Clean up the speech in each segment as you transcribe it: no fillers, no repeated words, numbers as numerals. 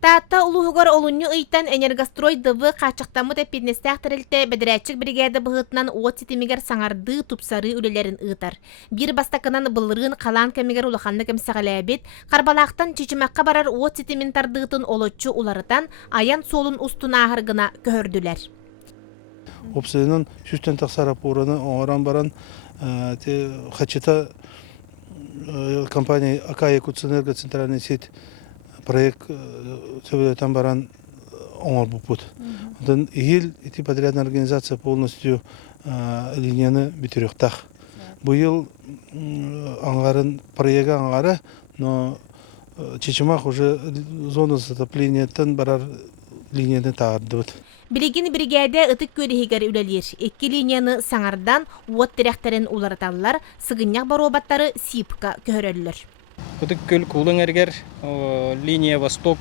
Таата улуһугар олунню ыйтан энергострой дывы качактамыт эпиднестах тирилте бедерячик бригада быһытынан уот ситимигер саңарды тупсары үлелерин ыытар. Бир бастакынан былырын калан кемигер улаханны кемсагалабит, карбалактан чичимакка барар уот ситимин тардыытын олоччу уларытан аян солун устуна ахыргына көһөрдүлер. Опсайынан сүстен тақсара пораны оңаран баран хачета компания Акая Куцэнерго центральный сеть проект сөбөлөтөн баран оңор бупут. Одан ел эти подрядная организация полностью линияны бүтүрөктах. Быйыл аңгарын проекты аңгары, но Чечимах уже зона затоплениятан барар линияны тағардыбыт. Билигин бригада ытык көрихигер үлелер. Экки линияны саңардан уот тиректерин улараталлар, сыгынняк баробаттары сипка көһөрөллөр. Ытык көл кулың әргер линия Восток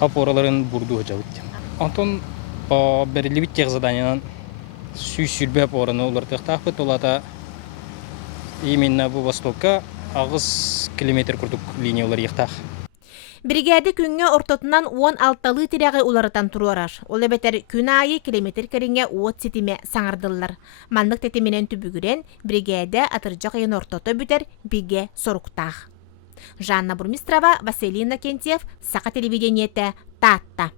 апораларын бурду жабыт. Антон берилибит тех заданиянан сүйсүлбе апораны улартыктакпыт, олата именно бу Востокка агыс километр курдук линиялар яктак. Бригада күнгө ортотунан 16 тиряғы уларытан туруарар. Ол эбетер күн айы километр керинге уот ситиме саңардылар. Мандык тетименен түбүгүрен бригада атыржак айын ортото бүтер биге соруктах. Жанна Бурмистрова, Василий Иннокентьев, Сака телевидениете, Таатта.